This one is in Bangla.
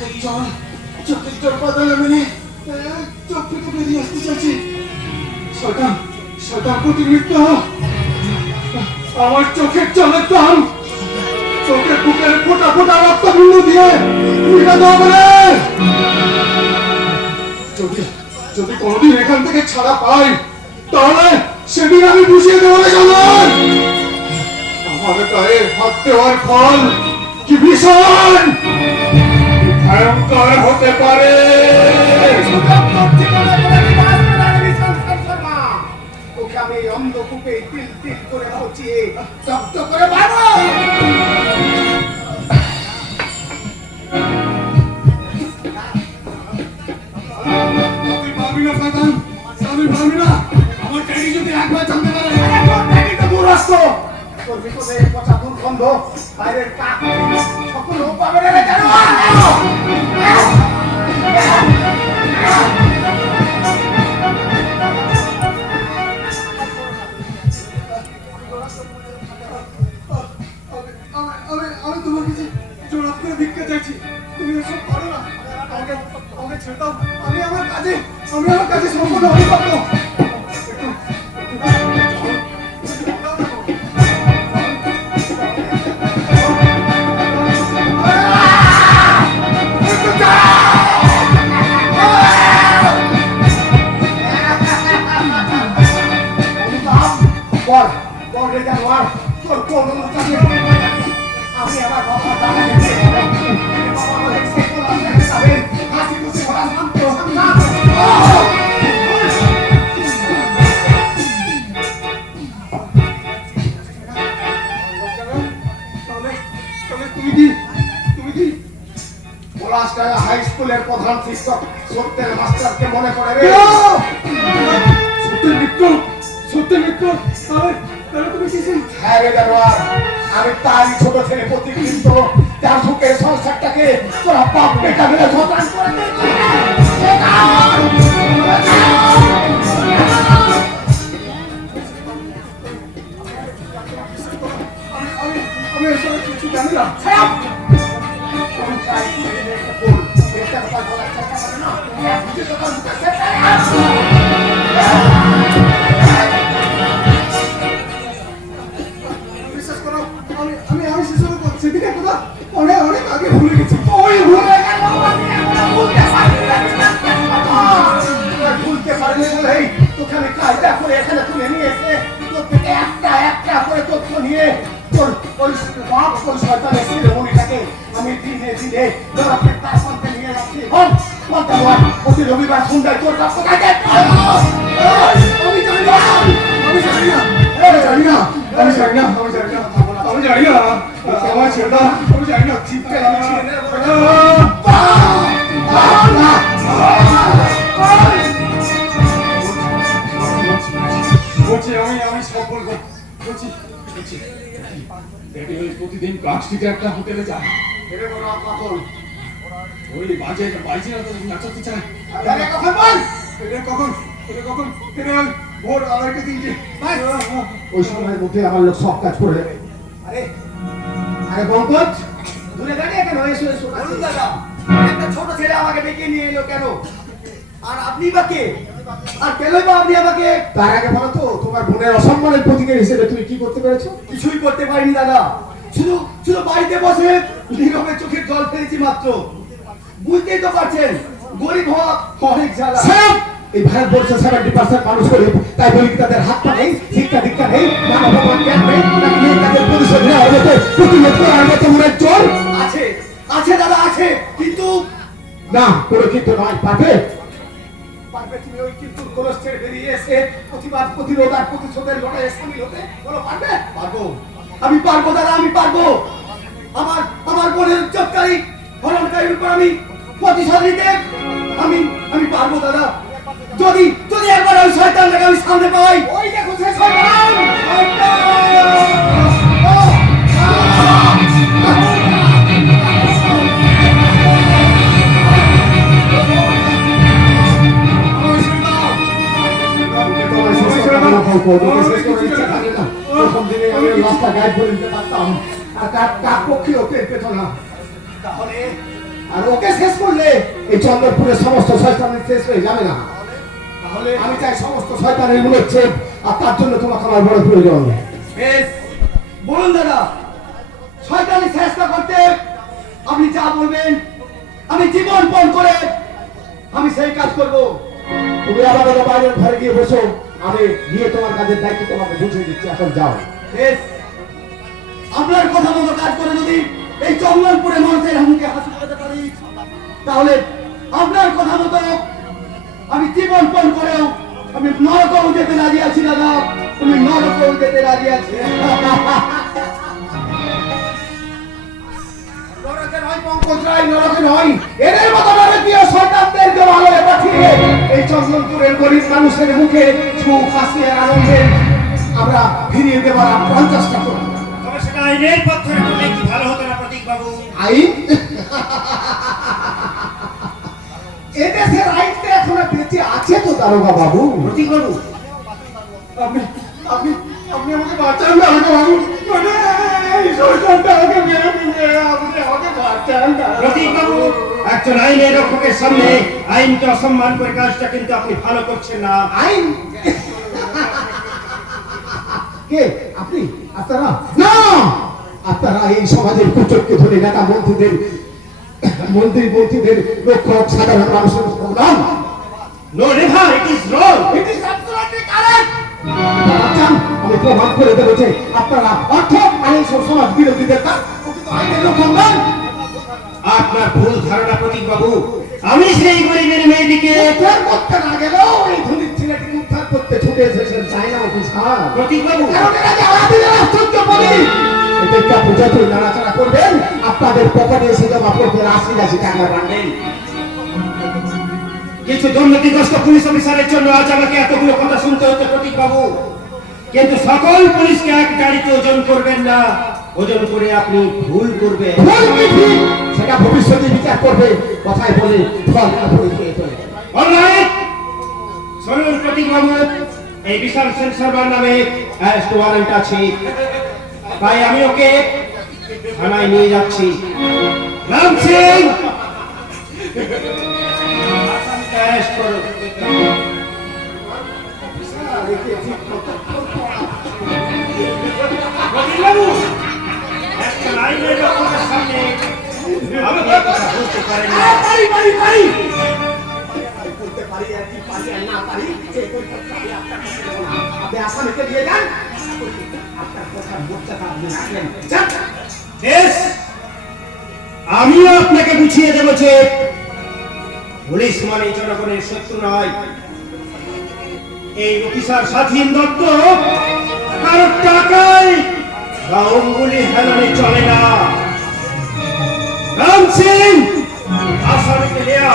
চোখের জল বাঁধানো মেনে চোখ থেকে বেরিয়ে আসতে চাইছি। শয়তান প্রতিনিধিত্ব আমার চোখের জলের দাম চোখের বুকের ফোটা ফোটা রক্ত বিন্দু দিয়ে মিটাতে হবে না। যদি কোনোদিন এখান থেকে ছাড়া পাই তাহলে সেদিন আমি বুঝিয়ে দেবো না জানান আমার গায়ে হাত দেওয়ার ফল কি ভীষণ ভয়ঙ্কর হতে পারে। ওকে আমি অন্ধকূপে তিল তিল করে পচিয়ে রক্ত করে মারবো। আমি পারবি না শয়তান, আমি পারবি না। আমার ড্যাডি যদি একবার জানতে পারে দূর আসতো তোর ভিতরে পচা দুর্গন্ধ বাইরের কাক সকল পাবে না কেন? আমি তোমার কাছে জোড়া করে ভিক্ষা চাইছি, তুমি এসব করো না। আমাকে ছেড়ে দাও, আমি আমার কাজে সম্পূর্ণ হয়ে পারবো। আমি আমার বাবা দাদা হাসি খুশি ভরা শান্ত তুমি কি পলাশডাঙ্গা হাই স্কুলের প্রধান শিক্ষক সত্যের মাস্টারকে মনে করে রে? সত্যের মিত্র তাহলে তুমি কি? হ্যাঁ রে জানোয়ার, আমি তারই ছোট ছেলে প্রতিকৃত যার সুখের সংসারটাকে তোরা পাপ পেটা মেরে শতান করে আমি এসব কিছু জানি না। বিশ্বাস করো, আমি সেদিনের কথা অনেক আগে ভুলে গেছি। ভুলতে পারিনি বলেই তোকে আমি কাজটা করে এখানে তুলে নিয়ে এসে তোর থেকে একটা করে তথ্য নিয়ে তোর ওই বাপ ওই শয়তানের শিরোমণিটাকে আমি ধীরে ধীরে তার মধ্যে নিয়ে যাচ্ছি। প্রতি রবিবার সন্ধ্যায় তোর কাছে আমি জানি না আমার ছেলেটা আমি জানি না চিপকে বলছি আমি সব বলবো। বলছি প্রতিদিন ক্লাস স্ট্রিটে একটা হোটেলে যায়, ওই বাজে না তো নাচাতে চায়। কখন ভোর 2:30-3টে ওই সময়ের মধ্যে আমার লোক সব কাজ করে দেবে। আরে পঙ্কজ দূরে দাঁড়িয়ে কেন? এসো দাদা, একটা ছোট ছেলে আমাকে ডেকে নিয়ে এলো কেন? আর আপনি বা কে? আর কেনই বা আপনি আমাকে? তার আগে বলো তো, তোমার বোনের অসম্মানের প্রতিকার হিসেবে তুমি কি করতে পেরেছো? কিছুই করতে পারিনি দাদা, শুধু বাড়িতে বসে নীরবে চোখের জল ফেলেছি মাত্র। বুঝতেই তো পারছেন গরিব হওয়া অনেক জ্বালা। এই ভারতবর্ষে 70% মানুষ করে, তাই বলি তাদের হাত পা নেই, শিক্ষা দীক্ষা নেই, মানবতার জ্ঞান নেই, তাদের পরিষদ নেওয়ার মতো প্রতিরোধ করার মতো মনের জোর আছে দাদা আছে, কিন্তু না করে কিন্তু নয়। পারবে তুমি ওই কিন্তু খোলস ছেড়ে বেরিয়ে এসে প্রতিবাদ প্রতিরোধ আর প্রতিশোধের লড়াইয়ে সামিল হতে বলো? পারবে? আমি পারবো দাদা, আমি পারবো। আমার বোনের উচ্চকারী হরণকারীর উপর আমি প্রতিশোধ নিতে আমি পারবো দাদা। যদি একবার ওই শয়তানটাকে আমি সামনে পাই। ওই দেখো সে শয়তান! প্রথম দিনে আমি রাস্তা গাইড করে দিতে পারতাম, আর তার পক্ষেও টের পেত না। আর ওকে শেষ করলে এই চন্দ্রপুরের সমস্ত শয়তানের শেষ হয়ে যাবে না। তাহলে আমি চাই সমস্ত শয়তানের মূল ছেদ, আর তার জন্য তোমাকে আমার বড় প্রয়োজন। বেশ, বলুন দাদা, শয়তানি চেষ্টা করতে আপনি যা বলবেন আমি জীবন পণ করে আমি সেই কাজ করব। তুমি আবার বাইরের ঘরে গিয়ে বসো, আমি গিয়ে তোমার কাজের দায়িত্ব তোমাকে বুঝিয়ে দিচ্ছি, এখন যাও। বেশ, আপনার কথা মতো কাজ করে যদি এই চন্দনপুরে মানুষের মুখে হাসি ফোটাতে পারি, তাহলে আপনার কথা মতো আমি জীবন পণ করেও আমি নরকেও যেতে রাজি আছি দাদা, তুমি নরকেও যেতে রাজি আছি। নরকে নয় পঙ্কজ রায়, নরকে নয়, এদের মতো নরকীয় শয়তানদেরকে ভালোভাবে পাঠিয়ে এই চন্দনপুরের গরিব মানুষের মুখে সুখ হাসি আর আনন্দের আমরা ফিরিয়ে দেবার আপ্রাণ চেষ্টা করব। তবে সেটা আইনের পথে করলে কি ভালো হতো না প্রতীক বাবু? আইন? এদেশের আইনটা এখনো বেঁচে আছে তো দারোগা বাবু। প্রতীক বাবু, আপনি আপনি আপনি আমাকে বাঁচান দারোগা বাবু, এই শয়তানটা আমাকে মেরে দিবে, আপনি আমাকে বাঁচান দারোগা প্রতীক বাবু, একজন আইনের রক্ষকের সামনে আইনকে অসম্মান করে কাজটা কিন্তু আপনি ভালো করছেন না। আইন? কে আপনি? আপনারা না, আপনারা এই সমাজের কুচক্কে ধরে নেতা মন্ত্রীদের মন্ত্রীদের রক্ষক, সাধারণ মানুষের প্রধান। No never, it is wrong. It is absolutely correct. আমি প্রমাণ করে দেবো যে আপনারা অর্থ আর এই সব সমাজ বিরোধীদের আইনের রক্ষক নন। আপনার ভুল ধারণা প্রতীক বাবু। আমি সেই গরিবের মেয়েটিকে উদ্ধার করতে না গেলেও এই ধনীর ছেলেটিকে উদ্ধার করতে ছুটে এসেছেন চাইনা অফিসার। প্রতীক বাবু, কারণ এরা যে আলাদিনের আশ্চর্য বলি, এদেরকে আপনি যতই নাড়াচাড়া করবেন আপনাদের পকেটে এসে জমা করবেন ৮০ টাকা বান্ডেল। কিছু দুর্নীতিগ্রস্ত পুলিশ অফিসারের জন্য আজ আমাকে এতগুলো কথা শুনতে হচ্ছে প্রতীক বাবু, কিন্তু সকল পুলিশকে এক গাড়িতে ওজন করবেন না, ওজন করে আপনি ভুল করবেন। ভুল কি ঠিক সেটা ভবিষ্যতে বিচার করবে, কথায় বলে ফল না পরিচয় চলে। অলরাইট, শুনুন প্রতীক বাবু, এই বিশাল সেন শর্মার নামে অ্যারেস্ট ওয়ারেন্ট আছে, তাই আমি ওকে থানায় নিয়ে যাচ্ছি। রাম সিং, অ্যারেস্ট করো। প্রতীক বাবু, একটা আইনের রক্ষকের সামনে আপনি কথা বলতে পারেন না। বলতে পারি আর কি পারি আর না পারি, এই পরিস্থিতি আমি আপনার কাছে দেব না। আপনি আসামিকে দিয়ে যান, আপনার কথা মোর্চাটা আপনি রাখলেন। যান। বেশ, আমিও আপনাকে বুঝিয়ে দেব যে পুলিশ মানে জনগণের শত্রু নয়। এই অফিসার স্বাধীন দত্ত কারো টাকায় বা অঙ্গুলি হেলানে চলে না। রাম সিং, আসামিকে দেয়া।